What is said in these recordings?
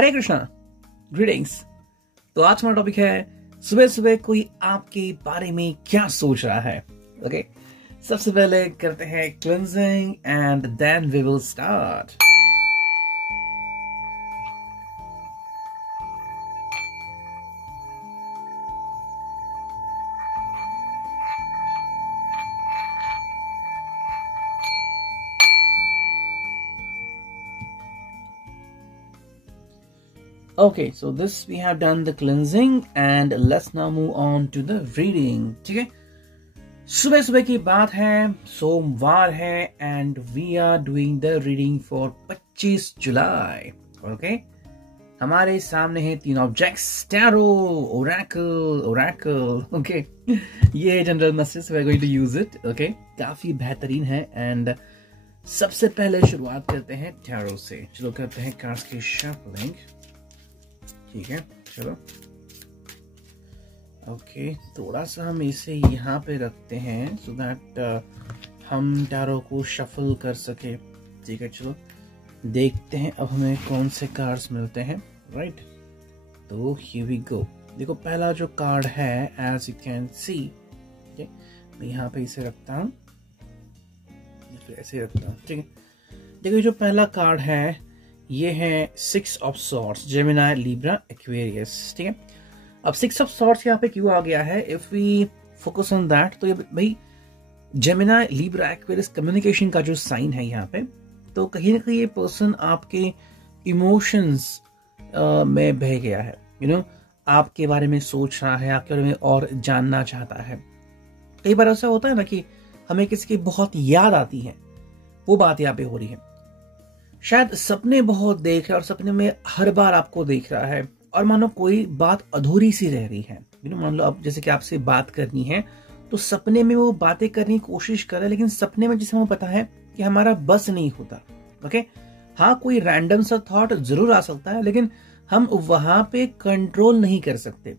हरे Krishna, greetings. तो आज हमारा टॉपिक है सुबह सुबह कोई आपके बारे में क्या सोच रहा है। ओके, सबसे पहले करते हैं cleansing and then we will start. Okay, so this we have done the cleansing and let's now move on to the reading. ठीक है, सुबह सुबह की बात है, सोमवार है and we are doing the reading for 25 July. Okay, हमारे सामने है तीन ऑब्जेक्ट्स, टैरो, ओरेकल. Okay, ये general message, we are going to use it. Okay, काफी बेहतरीन है एंड सबसे पहले शुरुआत करते हैं टैरो से। चलो करते हैं कार्ड्स की शफलिंग। ठीक है, चलो ओके, थोड़ा सा हम इसे यहाँ पे रखते हैं सो दैट हम टैरो को शफल कर सके। ठीक है, चलो देखते हैं अब हमें कौन से कार्ड्स मिलते हैं। राइट, तो हियर वी गो। देखो पहला जो कार्ड है, एज यू कैन सी, मैं यहाँ पे इसे रखता हूँ, फिर ऐसे रखता हूँ। ठीक है, देखो जो पहला कार्ड है ये है 6 of swords, Gemini, Libra, Aquarius. ठीक है, अब 6 ऑफ सॉर्ड्स यहाँ पे क्यों आ गया है? If we focus on that, तो ये भाई जेमिनी, लिब्रा, एक्वेरियस कम्युनिकेशन का जो साइन है यहाँ पे, तो कहीं ना कहीं ये पर्सन आपके इमोशंस में बह गया है। आपके बारे में सोच रहा है, आपके बारे में और जानना चाहता है। कई बार ऐसा होता है ना कि हमें किसी की बहुत याद आती है, वो बात यहाँ पे हो रही है। शायद सपने बहुत देख रहा है और सपने में हर बार आपको देख रहा है और मानो कोई बात अधूरी सी रह रही है। मान लो अब जैसे कि आपसे बात करनी है तो सपने में वो बातें करने की कोशिश कर रहा है, लेकिन सपने में जिसे हमें पता है कि हमारा बस नहीं होता। ओके, हाँ कोई रैंडम सा थॉट जरूर आ सकता है, लेकिन हम वहां पे कंट्रोल नहीं कर सकते।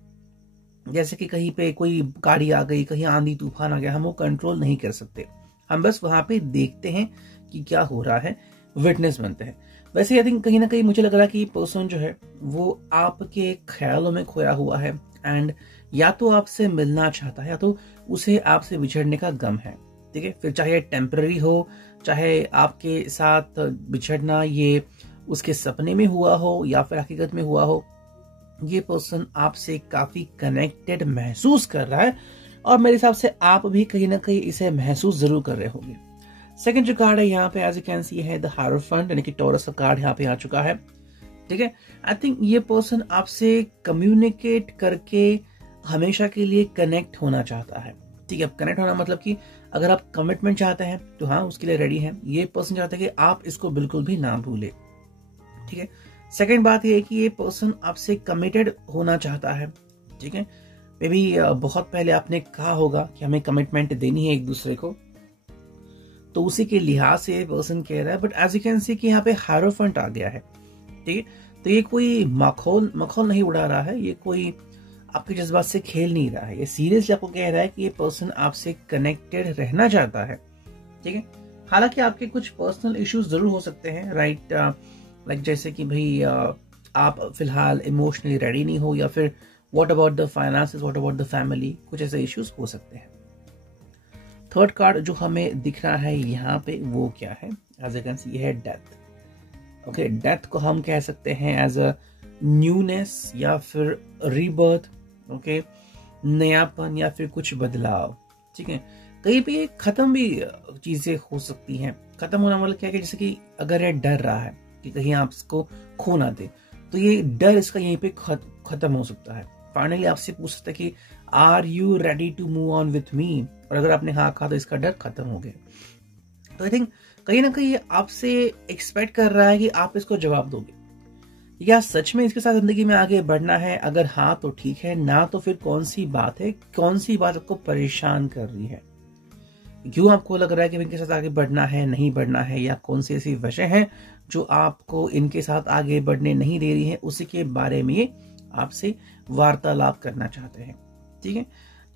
जैसे कि कहीं पे कोई गाड़ी आ गई, कहीं आंधी तूफान आ गया, हम वो कंट्रोल नहीं कर सकते। हम बस वहां पे देखते हैं कि क्या हो रहा है, विटनेस बनते हैं। वैसे आई थिंक कहीं ना कहीं मुझे लग रहा है कि पर्सन जो है वो आपके ख्यालों में खोया हुआ है एंड या तो आपसे मिलना चाहता है या तो उसे आपसे बिछड़ने का गम है। ठीक है, फिर चाहे टेम्पररी हो, चाहे आपके साथ बिछड़ना ये उसके सपने में हुआ हो या फिर हकीकत में हुआ हो, ये पर्सन आपसे काफी कनेक्टेड महसूस कर रहा है और मेरे हिसाब से आप भी कहीं ना कहीं इसे महसूस जरूर कर रहे होंगे। सेकंड जो कार्ड है यहाँ पे, एज यू कैन सी, है द हायरोफेंट, यानी कि टॉरस का कार्ड यहाँ पे आ चुका है। ठीक है, आई थिंक ये पर्सन आपसे कम्युनिकेट करके हमेशा के लिए कनेक्ट होना चाहता है। ठीक है, कनेक्ट होना मतलब कि अगर आप कमिटमेंट चाहते हैं तो हाँ उसके लिए रेडी है। ये पर्सन चाहता है कि आप इसको बिल्कुल भी ना भूले। ठीक है, सेकेंड बात ये है कि ये पर्सन आपसे कमिटेड होना चाहता है। ठीक है, मे बी बहुत पहले आपने कहा होगा कि हमें कमिटमेंट देनी है एक दूसरे को, तो उसी के लिहाज से ये पर्सन कह रहा है। But as you can see कि यहाँ पे हायरोफेंट आ गया है। ठीक है, तो ये कोई मखौल नहीं उड़ा रहा है, ये कोई आपके जज्बात से खेल नहीं रहा है, ये सीरियसली आपको कह रहा है कि ये पर्सन आपसे कनेक्टेड रहना चाहता है। ठीक है, हालांकि आपके कुछ पर्सनल इश्यूज जरूर हो सकते हैं। राइट, लाइक जैसे कि भाई आप फिलहाल इमोशनली रेडी नहीं हो, या फिर what about the finances, what about the family, कुछ ऐसे इश्यूज हो सकते हैं। थर्ड कार्ड जो हमें दिख रहा है यहाँ पे वो क्या है? एज यू कैन सी, है डेथ। ओके, डेथ को हम कह सकते हैं एज अ न्यूनेस या फिर रीबर्थ। ओके, नयापन या फिर कुछ बदलाव। ठीक है, कहीं पे खत्म भी चीजें हो सकती हैं। खत्म होना मतलब क्या है कि जैसे कि अगर ये डर रहा है कि कहीं आप इसको खो ना दे, तो ये डर इसका यहीं पे खत्म हो सकता है। फाइनली आपसे पूछ सकता है कि are you ready to move on with me, और अगर आपने हाँ कहा तो इसका डर खत्म हो गया। तो आई थिंक कहीं ना कहीं आपसे एक्सपेक्ट कर रहा है कि आप इसको जवाब दोगे, या सच में इसके साथ जिंदगी में आगे बढ़ना है। अगर हाँ तो ठीक है, ना तो फिर कौन सी बात है, कौन सी बात आपको परेशान कर रही है, क्यों आपको लग रहा है कि इनके साथ आगे बढ़ना है, नहीं बढ़ना है, या कौन सी ऐसी वजह है जो आपको इनके साथ आगे बढ़ने नहीं दे रही है, उसी के बारे में आपसे वार्तालाप करना चाहते हैं। ठीक है,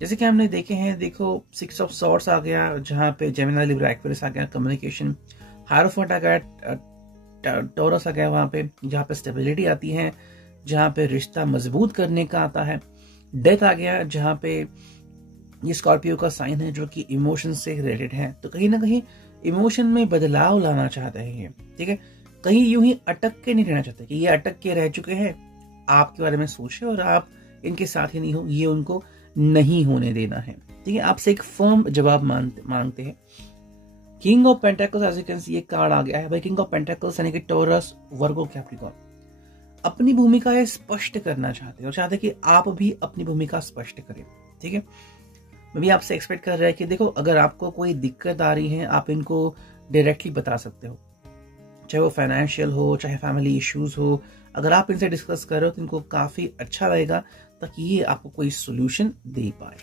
जैसे कि हमने देखे हैं, देखो 6 ऑफ सॉर्ड्स आ गया, जहां पे जेमिनी, लिब्रा, एक्वेरियस आ गया, कम्युनिकेशन। हायरोफेंट आ गया, टॉरस आ गया वहां पे, जहाँ पे स्टेबिलिटी आती है, जहाँ पे रिश्ता मजबूत करने का आता है। डेथ आ गया, जहाँ पे ये स्कॉर्पियो का साइन है जो कि इमोशन से रिलेटेड है। तो कहीं ना कहीं इमोशन में बदलाव लाना चाहते हैं ये, ठीक है। कहीं यूं ही अटक के नहीं रहना चाहते कि ये अटक के रह चुके हैं, आपके बारे में सोचे और आप इनके साथ ही नहीं हो, ये उनको नहीं होने देना है, ठीक है। आपसे एक फर्म जवाब मांगते हैं। King of pentacles, as you can see ये कार्ड आ गया है भाई। किंग ऑफ पेंटाकल्स यानी कि टॉरस, वर्गो, कैप्रिकॉर्न अपनी भूमिका स्पष्ट करना चाहते हैं और चाहते कि आप भी अपनी भूमिका स्पष्ट करें, ठीक है। मैं भी आपसे एक्सपेक्ट कर रहा है कि देखो, अगर आपको कोई दिक्कत आ रही है आप इनको डायरेक्टली बता सकते हो, चाहे वो फाइनेंशियल हो, चाहे फैमिली इश्यूज हो। अगर आप इनसे डिस्कस कर रहे हो तो इनको काफी अच्छा लगेगा, ताकि ये आपको कोई सोल्यूशन दे पाए।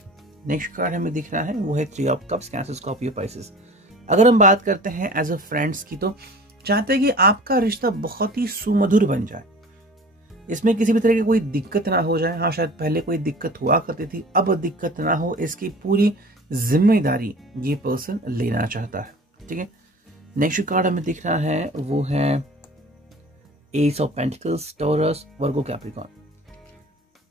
नेक्स्ट कार्ड हमें दिख रहा है वो है 3 of cups, cancer, Scorpio, Pisces. अगर हम बात करते हैं एज अ फ्रेंड्स की, तो चाहते हैं कि आपका रिश्ता बहुत ही सुमधुर बन जाए, इसमें किसी भी तरह की कोई दिक्कत ना हो जाए। हाँ, शायद पहले कोई दिक्कत हुआ करती थी, अब दिक्कत ना हो, इसकी पूरी जिम्मेदारी ये पर्सन लेना चाहता है, ठीक है। नेक्स्ट कार्ड हमें दिख रहा है वो है ace of pentacles, Taurus, Virgo, Capricorn.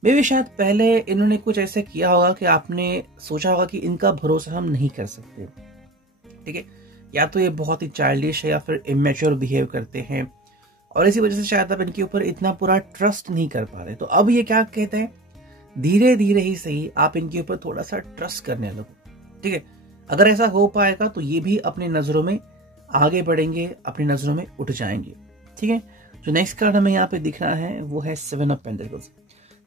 मे भी शायद पहले इन्होंने कुछ ऐसे किया होगा कि आपने सोचा होगा कि इनका भरोसा हम नहीं कर सकते, ठीक है। या तो ये बहुत ही चाइल्डिश है या फिर इमेच्योर बिहेव करते हैं, और इसी वजह से शायद आप इनके ऊपर इतना पूरा ट्रस्ट नहीं कर पा रहे। तो अब ये क्या कहते हैं, धीरे धीरे ही सही आप इनके ऊपर थोड़ा सा ट्रस्ट करने लगो, ठीक है। अगर ऐसा हो पाएगा तो ये भी अपनी नजरों में आगे बढ़ेंगे, अपनी नजरों में उठ जाएंगे, ठीक है। जो नेक्स्ट कार्ड हमें यहाँ पे दिख रहा है वो है 7 ऑफ पेंटिकल्स।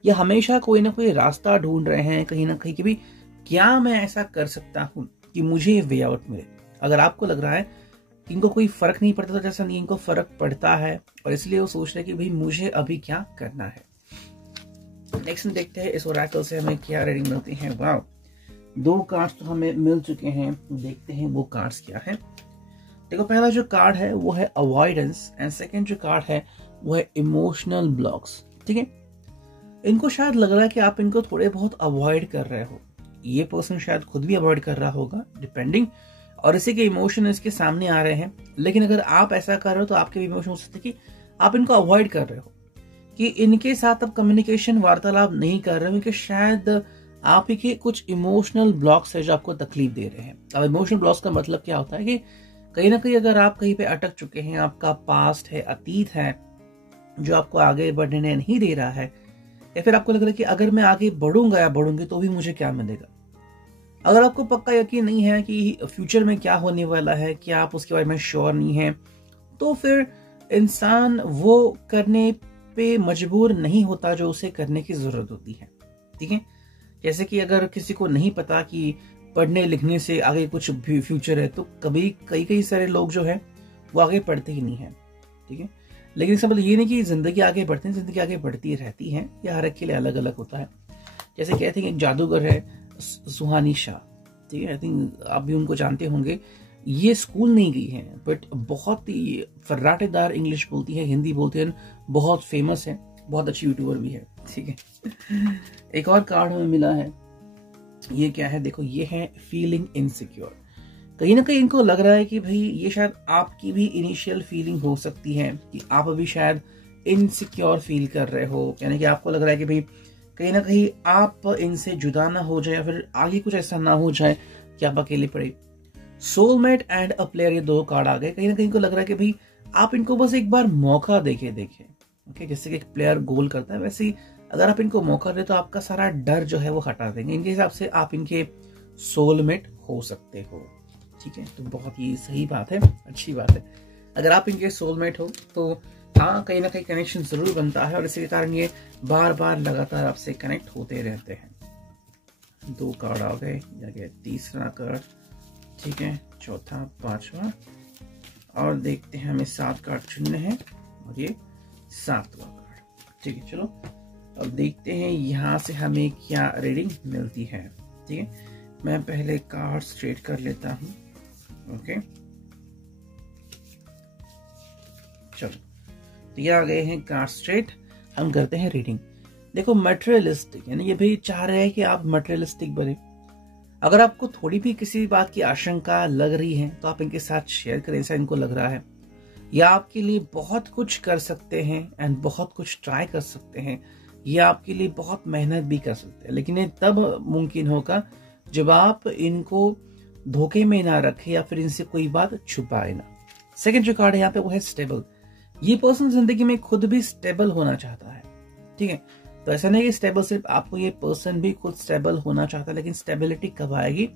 ये हमेशा कोई ना कोई रास्ता ढूंढ रहे हैं कहीं ना कहीं कि भाई क्या मैं ऐसा कर सकता हूँ कि मुझे वे आउट मिले। अगर आपको लग रहा है कि इनको कोई फर्क नहीं पड़ता, तो जैसा नहीं, इनको फर्क पड़ता है और इसलिए वो सोच रहे हैं कि भाई मुझे अभी क्या करना है। नेक्स्ट देखते हैं इस ओरेकल से हमें क्या रीडिंग मिलती है। वाह, 2 कार्ड्स तो हमें मिल चुके हैं, देखते हैं वो कार्ड्स क्या है। देखो, पहला जो कार्ड है वो है अवॉइडेंस एंड सेकंड जो कार्ड है वो है इमोशनल ब्लॉक्स, ठीक है। इनको शायद लग रहा है कि आप इनको थोड़े बहुत अवॉइड कर रहे हो, ये पर्सन शायद खुद भी अवॉइड कर रहा होगा डिपेंडिंग, और इसी के इमोशन इसके सामने आ रहे हैं। लेकिन अगर आप ऐसा कर रहे हो तो आपके भी इमोशन हो सकते कि आप इनको अवॉइड कर रहे हो, कि इनके साथ आप कम्युनिकेशन, वार्तालाप नहीं कर रहे हो, क्योंकि शायद आप ही के कुछ इमोशनल ब्लॉक्स है जो आपको तकलीफ दे रहे हैं। अब इमोशनल ब्लॉक्स का मतलब क्या होता है कि कहीं ना कहीं अगर आप कहीं पे अटक चुके हैं, आपका पास्ट है, अतीत है जो आपको आगे बढ़ने नहीं दे रहा है, या फिर आपको लग रहा है कि अगर मैं आगे बढ़ूंगा या बढ़ूंगी तो भी मुझे क्या मिलेगा। अगर आपको पक्का यकीन नहीं है कि फ्यूचर में क्या होने वाला है, कि आप उसके बारे में श्योर नहीं है, तो फिर इंसान वो करने पे मजबूर नहीं होता जो उसे करने की जरूरत होती है, ठीक है। जैसे कि अगर किसी को नहीं पता कि पढ़ने लिखने से आगे कुछ फ्यूचर है, तो कभी कई सारे लोग जो है वो आगे पढ़ते ही नहीं है, ठीक है। लेकिन इसका मतलब ये नहीं कि जिंदगी आगे बढ़ती है, जिंदगी आगे बढ़ती रहती है, यह हर एक के लिए अलग अलग होता है। जैसे कहते हैं एक जादूगर है सुहानी शाह, ठीक है, आई थिंक आप भी उनको जानते होंगे। ये स्कूल नहीं गई है बट बहुत ही फर्राटेदार इंग्लिश बोलती है, हिंदी बोलती है, बहुत फेमस है, बहुत अच्छी यूट्यूबर भी है, ठीक है। एक और कार्ड हमें मिला है, ये क्या है देखो, ये है फीलिंग इनसिक्योर। कहीं ना कहीं इनको लग रहा है कि भाई ये शायद आपकी भी इनिशियल फीलिंग हो सकती है कि आप अभी शायद इनसिक्योर फील कर रहे हो, यानी कि आपको लग रहा है कि भाई कहीं ना कहीं आप इनसे जुदा ना हो जाए या फिर आगे कुछ ऐसा ना हो जाए कि आप अकेले पड़े। सोलमेट एंड अ प्लेयर, ये 2 कार्ड आ गए। कहीं ना कहीं को लग रहा है कि भाई आप इनको बस एक बार मौका देके देखें, ओके। जैसे कि एक प्लेयर गोल करता है, वैसे ही अगर आप इनको मौका दे तो आपका सारा डर जो है वो हटा देंगे। इनके हिसाब से आप इनके सोलमेट हो सकते हो, ठीक है। तो बहुत ही सही बात है, अच्छी बात है। अगर आप इनके सोलमेट हो तो हाँ, कहीं ना कहीं कनेक्शन जरूर बनता है और इसी के कारण ये बार बार लगातार आपसे कनेक्ट होते रहते हैं। 2 कार्ड आ गए, या तीसरा कार्ड, ठीक है, चौथा, 5वां, और देखते हैं हमें 7 कार्ड चुनने हैं और ये 7वां कार्ड, ठीक है। चलो अब देखते हैं यहाँ से हमें क्या रीडिंग मिलती है, ठीक है। मैं पहले कार्ड स्ट्रेट कर लेता हूँ, ओके। चलो, तो ये आ गए हैं कार्ड स्ट्रेट, हम करते हैं रीडिंग। देखो, मटेरियलिस्टिक, यानी ये भी चाह रहे हैं कि आप मटेरियलिस्टिक बने। अगर आपको थोड़ी भी किसी बात की आशंका लग रही है तो आप इनके साथ शेयर करें, ऐसा इनको लग रहा है। ये आपके लिए बहुत कुछ कर सकते हैं एंड बहुत कुछ ट्राई कर सकते हैं, ये आपके लिए बहुत मेहनत भी कर सकते हैं, लेकिन ये तब मुमकिन होगा जब आप इनको धोखे में ना रखें या फिर इनसे कोई बात छुपाए ना। सेकंड जो कार्ड है यहाँ पे वो है स्टेबल। ये पर्सन जिंदगी में खुद भी स्टेबल होना चाहता है, ठीक है। तो ऐसा नहीं कि स्टेबल सिर्फ आपको, ये पर्सन भी खुद स्टेबल होना चाहता है, लेकिन स्टेबिलिटी कब आएगी?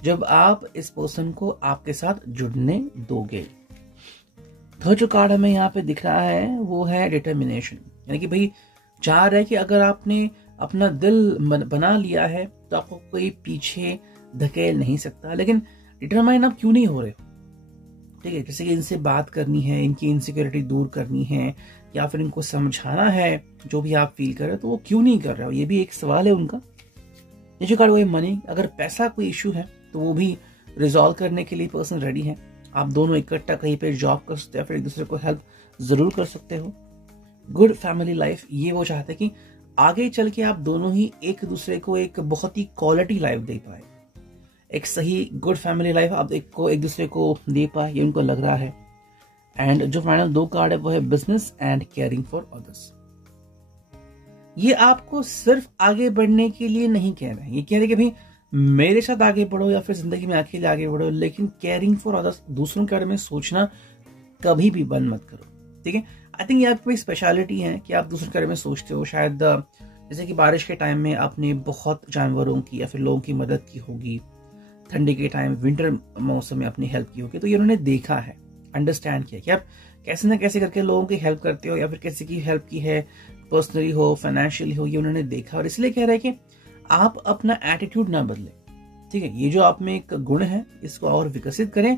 जब आप इस पर्सन को आपके साथ जुड़ने दोगे। थर्ड जो कार्ड हमें यहाँ पे दिख रहा है वो है डिटर्मिनेशन, यानी कि भाई चाह रहा है कि अगर आपने अपना दिल बना लिया है तो आपको कोई पीछे धकेल नहीं सकता। लेकिन डिटरमाइन आप क्यों नहीं हो रहे? ठीक है, जैसे कि इनसे बात करनी है, इनकी इनसिक्योरिटी दूर करनी है, या फिर इनको समझाना है जो भी आप फील कर रहे हो, तो वो क्यों नहीं कर रहे हो? ये भी एक सवाल है उनका। ये जो कार्ड वो है मनी। अगर पैसा कोई इशू है तो वो भी रिजॉल्व करने के लिए पर्सन रेडी है। आप दोनों इकट्ठा कहीं पे जॉब कर सकते हैं, फिर एक दूसरे को हेल्प जरूर कर सकते हो। गुड फैमिली लाइफ, ये वो चाहते हैं कि आगे चल के आप दोनों ही एक दूसरे को एक बहुत ही क्वालिटी लाइफ दे पाए, एक सही गुड फैमिली लाइफ आप एक दूसरे को दे पाए, ये उनको लग रहा है। एंड जो फाइनल दो कार्ड है वो है business and caring for others. ये आपको सिर्फ आगे बढ़ने के लिए नहीं कह रहे हैं, ये कह रहे हैं कि भाई मेरे साथ आगे बढ़ो या फिर जिंदगी में अकेले आगे बढ़ो, लेकिन केयरिंग फॉर अदर्स, दूसरों के बारे में सोचना कभी भी बंद मत करो, ठीक है। आई थिंक ये आपकी स्पेशलिटी है कि आप दूसरों के बारे में सोचते हो। शायद जैसे कि बारिश के टाइम में आपने बहुत जानवरों की या फिर लोगों की मदद की होगी, ठंडी के टाइम विंटर मौसम में अपनी हेल्प की होगी, तो ये उन्होंने देखा है, अंडरस्टैंड किया कि आप कैसे ना कैसे करके लोगों की हेल्प करते हो या फिर किसी की हेल्प की है, पर्सनली हो फाइनेंशियली हो, ये उन्होंने देखा। और इसलिए कह रहे हैं कि आप अपना एटीट्यूड ना बदलें, ठीक है। ये जो आप में एक गुण है इसको और विकसित करें।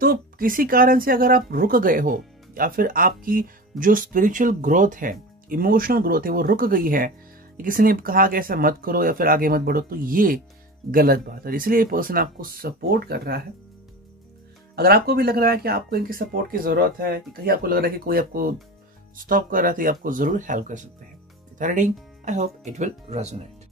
तो किसी कारण से अगर आप रुक गए हो या फिर आपकी जो स्पिरिचुअल ग्रोथ है, इमोशनल ग्रोथ है, वो रुक गई है, किसी ने कहा कि ऐसा मत करो या फिर आगे मत बढ़ो, तो ये गलत बात है। इसलिए ये पर्सन आपको सपोर्ट कर रहा है। अगर आपको भी लग रहा है कि आपको इनकी सपोर्ट की जरूरत है, कहीं आपको लग रहा है कि कोई आपको स्टॉप कर रहा है, तो ये आपको जरूर हेल्प कर सकते हैं। I hope it will resonate.